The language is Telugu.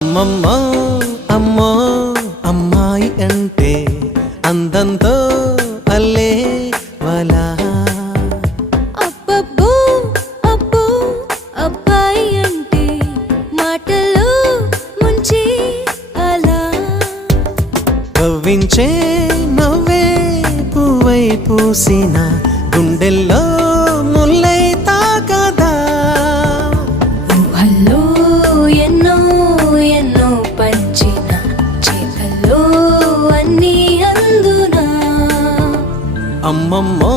అమ్మమ్మో అమ్మో అమ్మాయి అంటే అందంతో అల్లే వలా. అబ్బబ్బో అబ్బో అబ్బాయి అంటే మాటలు ముంచి అలా. కవ్వించే నవ్వే పువ్వై పూసిన గుండెల్లో ముల్లై తాకదా. ఊహల్లో ఎన్నో ఎన్నో పంచిన చేతల్లో అన్నీ అందునా. అమ్మమ్మో